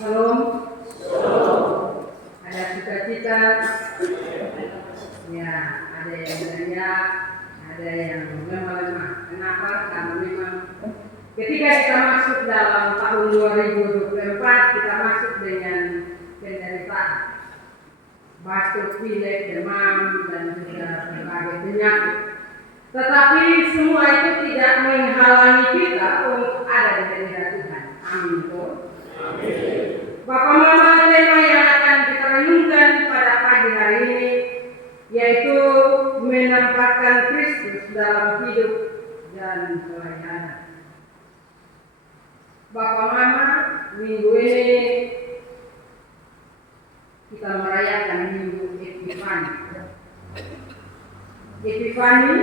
Shalom. Ada cita-cita, ya ada yang banyak, ada yang lemah-lemah. Kenapa? Karena memang ketika kita masuk dalam tahun 2024, kita masuk dengan penderitaan, batuk, pilek, demam, dan juga berbagai penyakit. Tetapi semua itu tidak menghalangi kita untuk ada di hadirat Tuhan. Amin. Bapak Mama, tema yang akan kita renungkan pada pagi hari ini yaitu menampakkan Kristus dalam hidup dan pelayanan. Bapak Mama, minggu ini kita merayakan Minggu Epifani. Epifani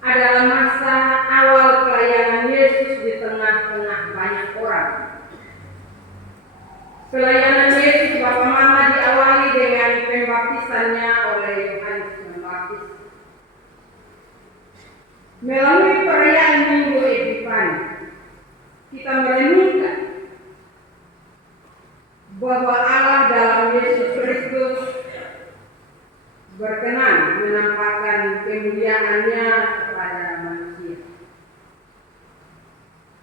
adalah masa awal pelayanan Yesus di tengah-tengah banyak orang. Pelayanan Yesus Bapak Mama diawali dengan pembaptisannya oleh Yohanes Pembaptis. Melalui perayaan Minggu Epifani, kita merenungkan bahwa Allah dalam Yesus Kristus berkenan menampakkan kemuliaannya kepada manusia.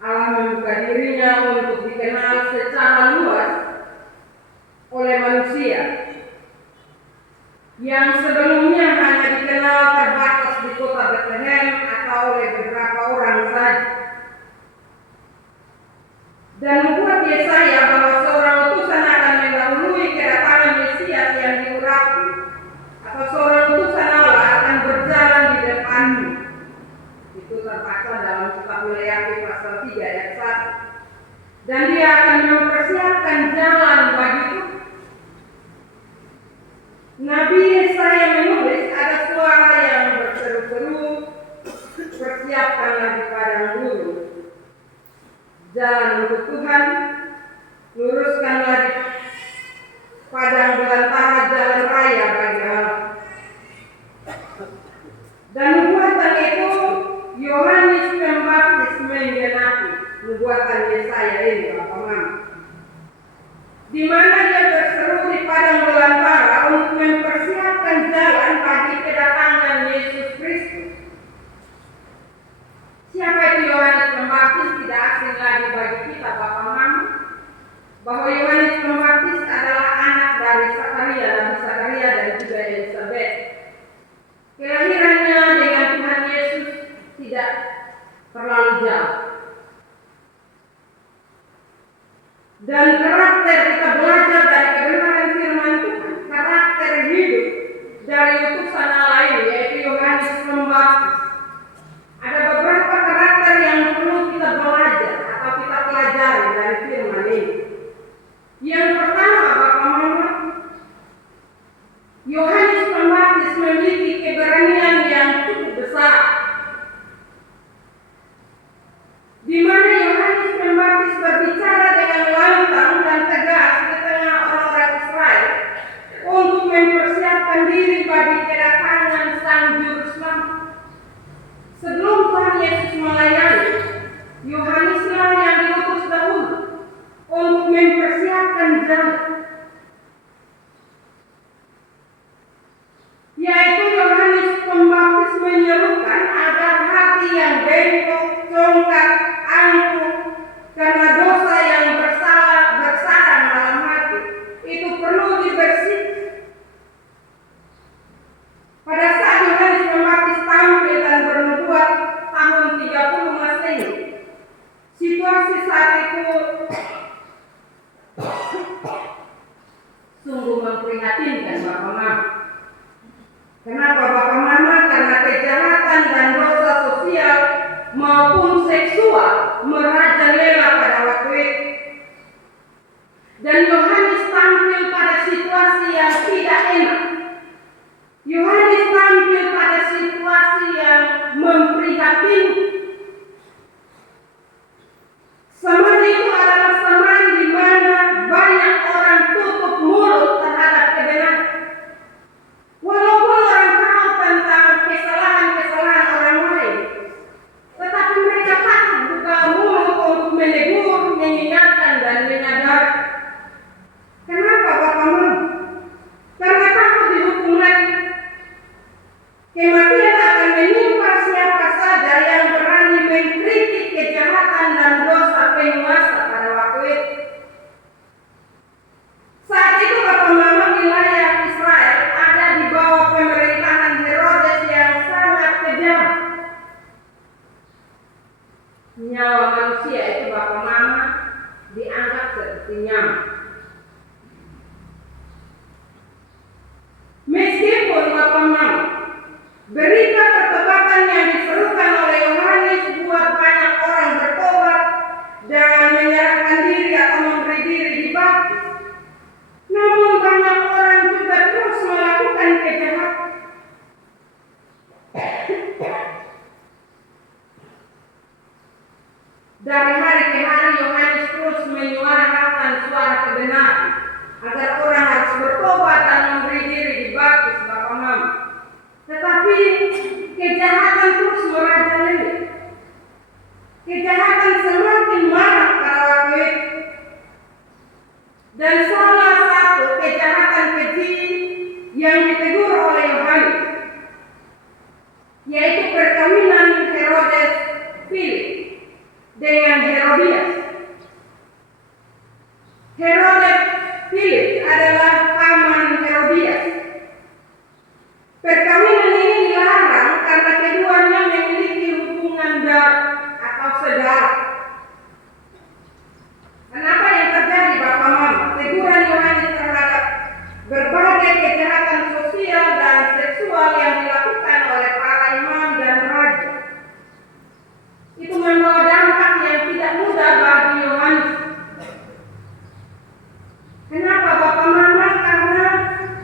Allah membuka dirinya untuk dikenal secara luas oleh manusia yang sebelumnya hanya dikenal terbatas di kota Bethlehem atau oleh beberapa orang saja. Dan membuat Yesaya bahwa seorang utusan akan mendahului kedatangan Mesias yang diurapi, atau seorang utusan Allah akan berjalan di depanmu. Itu terbaca dalam kitab Waleakhi pasal 3 ayat 1. Dan dia akan mempersiapkan jalan bagiku. Nabi Yesaya menulis ada suara yang berseru-seru, persiapkanlah di padang gurun jalan untuk Tuhan, luruskanlah di padang belantara jalan raya bagi Allah. Dan nubuatan itu Yohanes Pembaptis menggenapi nubuatan Yesaya ini, Bapak Mama, di mana dia berseru di padang belantara untuk mempersiapkan jalan bagi kedatangan Yesus Kristus. Siapa itu Yohanes Pembaptis? Tidak asing lagi bagi kita, Bapak Mama, bahwa Yohanes Pembaptis adalah anak dari Zakaria, Nabi Zakaria dan juga Elisabet. Kelahirannya dengan Tuhan Yesus tidak terlalu jauh. Dan karakter kita belajar dari kebenaran firman Tuhan, karakter hidup dari utusan Allah ini, yaitu Yohanes Pembaptis. Ada beberapa karakter yang perlu kita belajar atau kita pelajari dari firman ini. Yang pertama, Bapak Mama, Yohanes Pembaptis memiliki keberanian yang cukup besar, di mana Yohanes Pembaptis berbicara dengan lantang dan tegas di tengah orang-orang Israel untuk mempersiapkan diri bagi kedatangan Sang Juru Selamat. Sebelum Tuhan Yesus melayani, Yohaneslah yang diutus dahulu untuk mempersiapkan jalan. Yaitu Yohanes Pembaptis menyerukan agar hati yang bengkok, congkak, angkuh karena dosa yang bersarang dalam hati itu perlu dibersihkan. Pada saat Yohanes Pembaptis tampil dan bernubuat tahun 30 Masehi, situasi saat itu sungguh memprihatinkan, Bapak Mama. Kenapa, Bapak Mama? Karena kejahatan dan dosa sosial maupun seksual merajalela pada waktu itu. Dan Yohanes tampil pada situasi yang tidak enak. Yohanes tampil pada situasi yang memprihatinkan. Zaman itu adalah zaman di mana banyak orang tutup mulut terhadap kebenaran. Walaupun orang tahu tentang kesalahan-kesalahan orang lain, tetapi mereka takut buka mulut untuk menegur, mengingatkan dan menyadari nyawa manusia itu bapak mama dianggap seperti nyawa. Meskipun bapak mama berita pertobatan yang diserukan oleh Yohanes buat banyak orang bertobat dan menyerahkan diri atau memberi diri dibaptis, namun banyak orang juga terus melakukan kejahatan. Dari hari ke hari Yohanes terus menyuarakan suara kebenaran agar orang harus bertobat dan memberi diri dibaptis bapak mama. Tetapi kejahatan terus merajalela. Kejahatan semakin marak pada waktu itu. Dan salah satu kejahatan keji yang ditegur oleh Yohanes, yaitu perkawinan Herodes Philip dengan Herodias. Herodes Philip adalah paman Herodias. Perkawinan ini dilarang karena keduanya memiliki hubungan darah atau saudara. Kenapa yang terjadi bapak mama? Teguran Yohanes terhadap berbagai kejahatan sosial dan seksual yang dilakukan oleh para imam dan raja itu membawa dampak yang tidak mudah bagi Yohanes. Kenapa bapak mama? Karena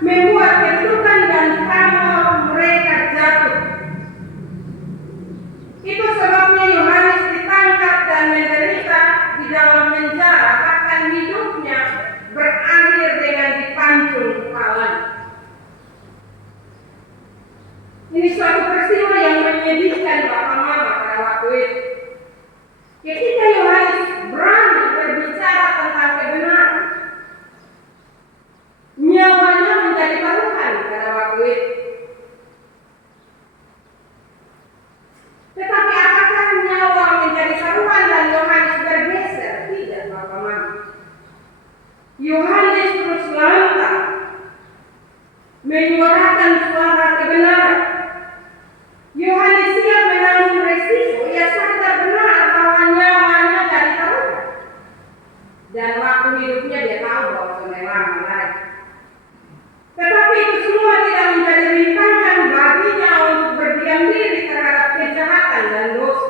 membuat kedudukan dan pamor mereka jatuh. Itu sebabnya Yohanes ditangkap dan menderita di dalam penjara, bahkan hidupnya berakhir dengan dipancung kepalanya. Ini suatu peristiwa yang menyedihkan bapak mama pada waktu itu. Ketika Yohanes berani berbicara tentang kebenaran, nyawanya menjadi taruhan pada waktu itu. Tetapi apakah nyawa menjadi taruhan dan Yohanes bergeser? Tidak, bapak mama. Yohanes terus lantang menyuarakan suara kebenaran. Yohanes siap menanggung resiko. Ia sadar benar bahwa nyawanya jadi taruhan. Dan waktu hidupnya dia tahu bahwa sudah lama lagi. Tetapi itu semua tidak menjadi rintangan baginya untuk berdiam diri terhadap kejahatan dan dosa.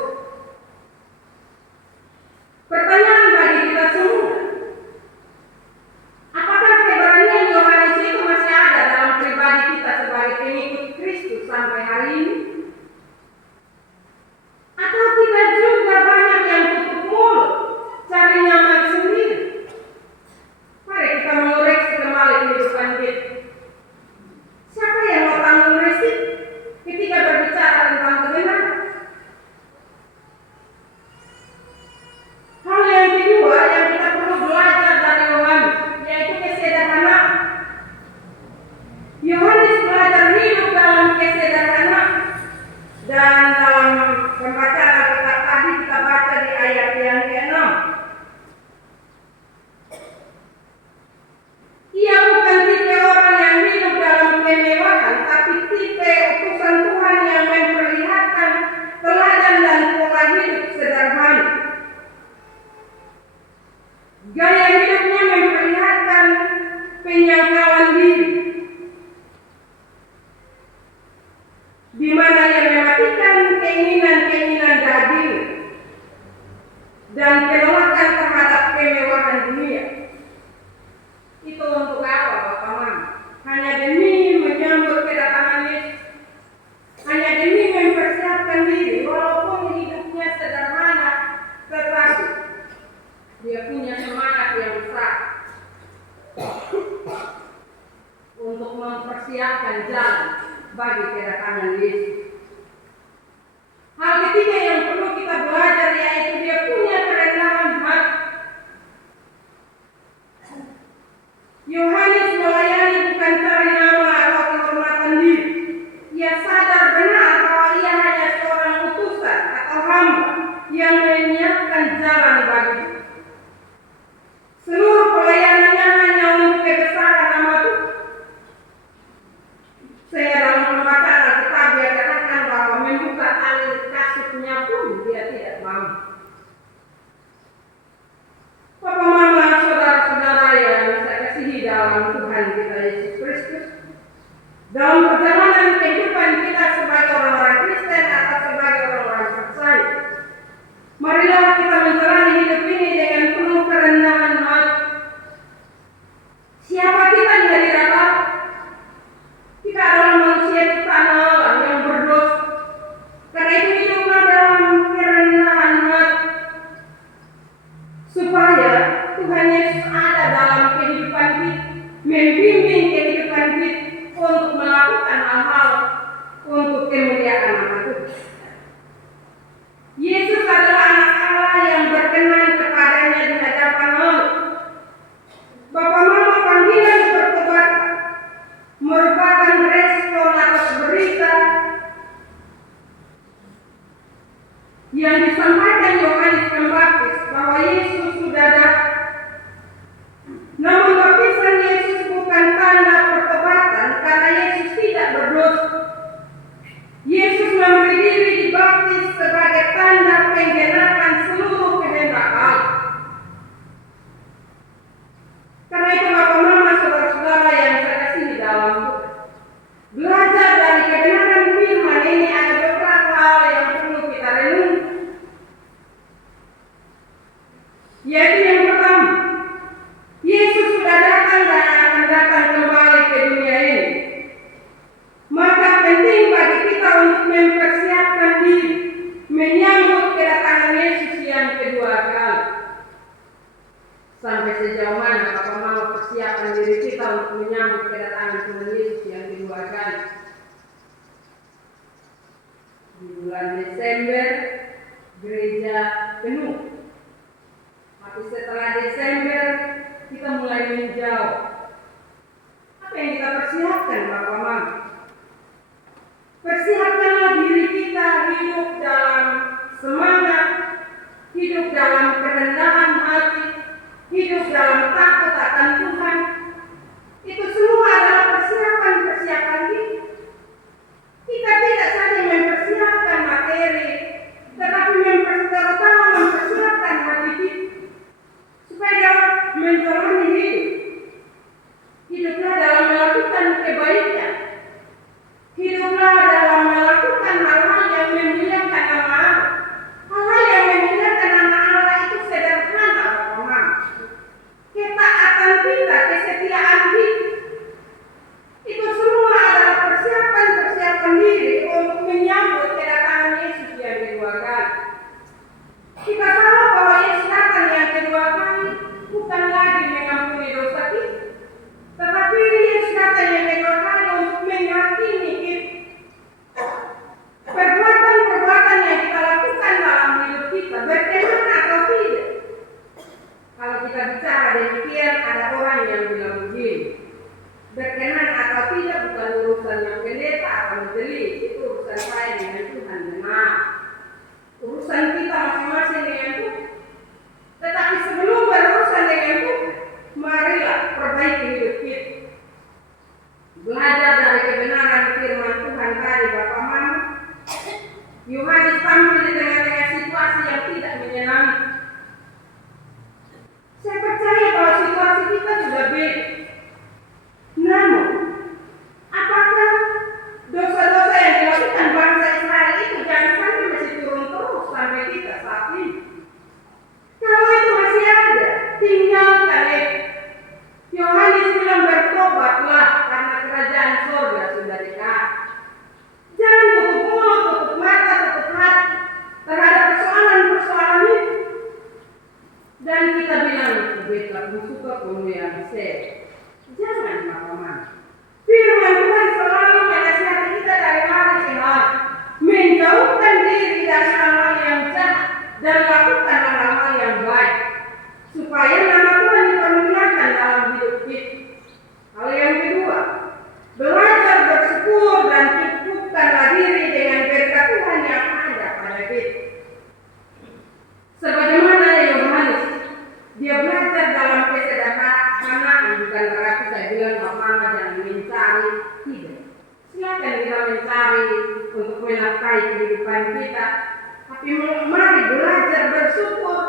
Pertanyaan bagi kita semua, apakah keberanian Yohanes itu masih ada dalam pribadi kita sebagai pengikut Kristus sampai hari ini? Atau kita juga banyak yang tutup mulut, cari nyaman sendiri? Mari kita mengoreksi kembali kehidupan kita. Siapa yang mau tanggung resiko ketika berbicara tentang kebenaran? Hal yang kedua yang kita perlu belajar dari Yohanes, yaitu kesederhanaan. Yohanes belajar hidup dalam kesederhanaan. Dan dalam pembacaan Alkitab tadi kita baca di ayat yang ke-6. Ia bukan tipe orang yang hidup dalam kemewahan, tapi tipe utusan Tuhan yang memperlihatkan teladan dan pola hidup sederhana. Gaya hidupnya memperlihatkan penyangkalan diri, di mana ia mematikan keinginan-keinginan daging dan penolakan terhadap kemewahan dunia. Itu untuk apa, bapak mama? Hanya demi menyambut kedatangan Yesus, hanya demi mempersiapkan diri, walaupun hidupnya sederhana, tetapi dia punya semangat yang besar untuk mempersiapkan jalan bagi kedatangan Yesus. Hal ketiga yang perlu kita belajar yaitu dia punya kerendahan hati. Yohanes melayani bukan cari nama atau kehormatan diri. Ia sadar benar bahwa ia hanya seorang utusan atau hamba yang menyiapkan jalan bagi Tuhan. Seluruh pelayanannya hanya untuk kebesaran nama Tuhan. Sehingga dalam pembacaan Alkitab dia katakan bahwa membuka tali kasutnya pun dia tidak mau. Marilah kita menjalani hidup ini dengan penuh kerendahan hati. Siapa kita di hadirat Allah? Kita adalah manusia ciptaan Allah yang berdosa. Karena itu hiduplah dalam kerendahan hati, supaya Tuhan Yesus ada dalam kehidupan kita, membimbing kehidupan kita untuk melakukan hal-hal untuk kemuliaan nama Tuhan. Yesus adalah anak Allah yang berkenan kepadanya di hadapan Allah. Bapa Mama panggilan bertobat merupakan respon atas berita yang disampaikan Yohanes Pembaptis bahwa Yesus sudah datang. Namun baptisan Yesus bukan tanda pertobatan karena Yesus tidak berdosa. Yesus memberi diri dibaptis sebagai tanda penggenapan seluruh kehendak Allah. Karena itu Bapak Mama saudara-saudara yang saya kasih di dalam Tuhan, belajar dari kebenaran firman ini ada beberapa hal yang perlu kita renung. Yaitu yang pertama, Yesus sudah datang dan akan datang kembali ke dunia ini. Maka penting bagi kita untuk mempersiapkan diri menyambut kedatangan Yesus yang kedua kali. Sampai sejauh mana Bapak mau persiapkan diri kita untuk menyambut kedatangan Tuhan Yesus yang kedua kali? Di bulan Desember gereja penuh. Tapi setelah Desember kita mulai menjauh. Apa yang kita persiapkan Bapak Mama? Persiapkanlah diri kita hidup dalam semangat, hidup dalam kerendahan hati, hidup dalam takut akan Tuhan. Itu semua adalah persiapan-persiapan kita. Kita tidak saja mempersiapkan materi, tetapi terutama mempersiapkan hati kita supaya dapat menjalani hidup. Hiduplah dalam melakukan kebaikan. Hiduplah dalam melakukan hal-hal yang memuliakan nama Allah. Hal-hal yang memuliakan nama Allah itu sederhana, Bapak. Ketaatan kita, kesetiaan kita, itu semua adalah persiapan diri untuk menyambut kedatangan Yesus yang kedua kali. Kita tahu bahwa Yesus datang yang kedua kali bukan lagi mengampuni dosa kita, tetapi Yesus datang yang kedua kali untuk menghakimi kita. Perbuatan-perbuatan yang kita lakukan dalam hidup kita berkenan atau tidak. Kalau kita bicara demikian, ada orang yang bilang begini, berkenan atau tidak bukan urusan yang pendeta atau majelis, itu urusan saya dengan Tuhan. Benar, urusan kita masing-masing dengan Tuhan. Tetapi sebelum berurusan dengan Tuhan, marilah perbaiki hidup kita. Belajar dari kebenaran firman Tuhan tadi Bapak Mama. Yohanes tampil di tengah-tengah situasi yang tidak menyenangkan. Saya percaya bahwa situasi kita sudah beda. Namun, apakah dosa-dosa yang dilakukan bangsa Israel itu jangan sampai masih turun terus sampai kita saat ini? Kalau itu masih ada, tinggalkan itu. Yohanes bilang bertobatlah karena kerajaan surga sudah dekat. Jangan tutup mulut, tutup mata, tutup hati terhadap persoalan-persoalan itu. Dan kita bilang beta suka kemuliaan saya. Jangan Bapak. Firman Tuhan selalu menasihati kita dari hari ke hari, menjauhkan diri dari hal-hal yang jahat dan lakukan hal-hal yang baik, supaya nama Tuhan dipermuliakan dalam hidup kita. Hal yang kedua, belajar bersyukur dan cukupkanlah diri dengan berkat Tuhan yang ada pada kita. Sebagaimana Yohanes, dia belajar dalam kesederhanaan, bukan berarti saya bilang Bapak jangan mencari, tidak. Silakan kita mencari untuk menafkahi kehidupan kita, tapi mari belajar bersyukur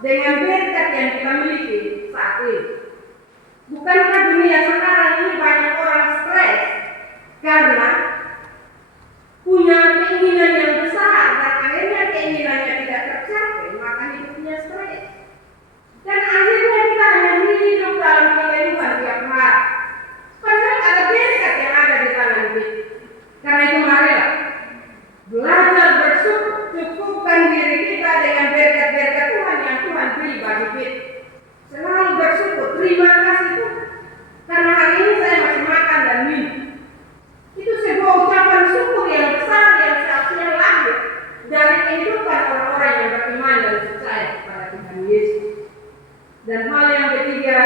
dengan berkat yang kita miliki saat ini. Bukankah dunia sekarang ini banyak orang stres karena punya keinginan yang besar dan akhirnya keinginannya tidak tercapai? kehidupan orang-orang yang beriman dan percaya kepada Tuhan Yesus. Dan hal yang ketiga,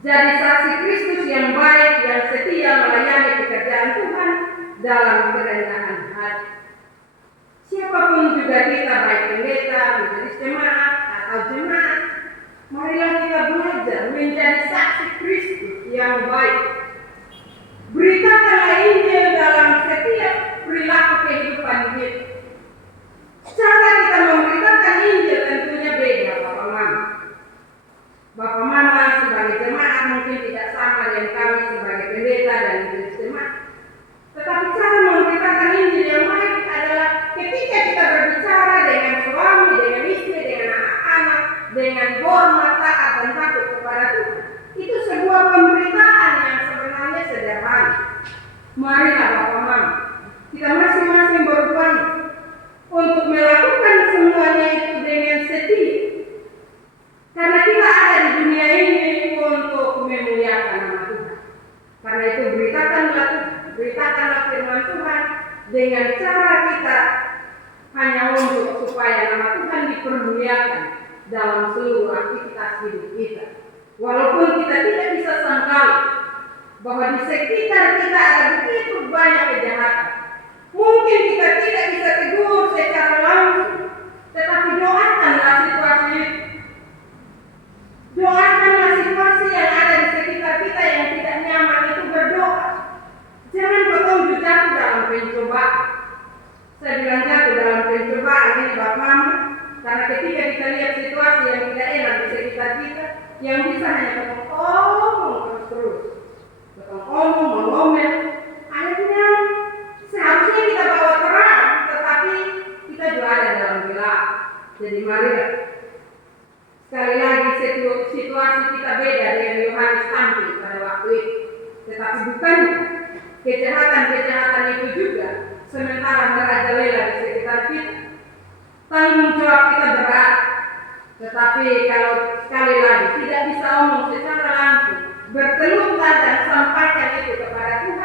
jadi saksi Kristus yang baik, yang setia melayani pekerjaan Tuhan dalam kerendahan hati. Siapapun juga kita, baik pendeta, majelis jemaat atau jemaat, marilah kita belajar menjadi saksi Kristus yang baik. Beritakanlah Injil dalam setiap perilaku kehidupan kita. Cara kita memberitakan Injil tentunya beda, Bapak Mama. Bapak Mama sebagai jemaat mungkin tidak sama dengan kami sebagai pendeta dan majelis jemaat. Tetapi cara memberitakan Injil yang baik adalah ketika kita berbicara dengan suami, dengan istri, dengan anak-anak, dengan hormat, taat dan takut kepada Tuhan. Itu sebuah pemberitaan yang sebenarnya sederhana. Marilah Bapak Mama, kita masing-masing berupaya untuk melakukan semuanya itu dengan setia. Karena kita ada di dunia ini untuk memuliakan nama Tuhan. Karena itu beritakanlah firman Tuhan dengan cara kita hanya untuk supaya nama Tuhan dipermuliakan dalam seluruh aktivitas hidup kita. Walaupun kita tidak bisa sangkali bahwa di sekitar kita ada begitu banyak kejahatan. Mungkin kita tidak bisa tegur secara langsung, tetapi doakanlah situasi itu. Doakanlah situasi yang ada di sekitar kita yang tidak nyaman itu, berdoa. Jangan bertunggu jatuh dalam pencobaan. Saya bilang jatuh dalam pencobaan ini Bapak Mama, karena ketika kita lihat situasi yang tidak enak di sekitar kita, yang bisa hanya ngomong terus, ngomel. Akhirnya seharusnya kita bawa terang, tetapi kita juga ada dalam gelap. Jadi marilah, sekali lagi situasi kita beda dengan Yohanes tampil pada waktu itu. Tetapi bukan kejahatan-kejahatan itu juga sementara merajalela di sekitar kita. Tanggung jawab kita berat. Tetapi kalau sekali lagi tidak bisa omong secara langsung, berkeluhlah dan sampaikan itu kepada Tuhan.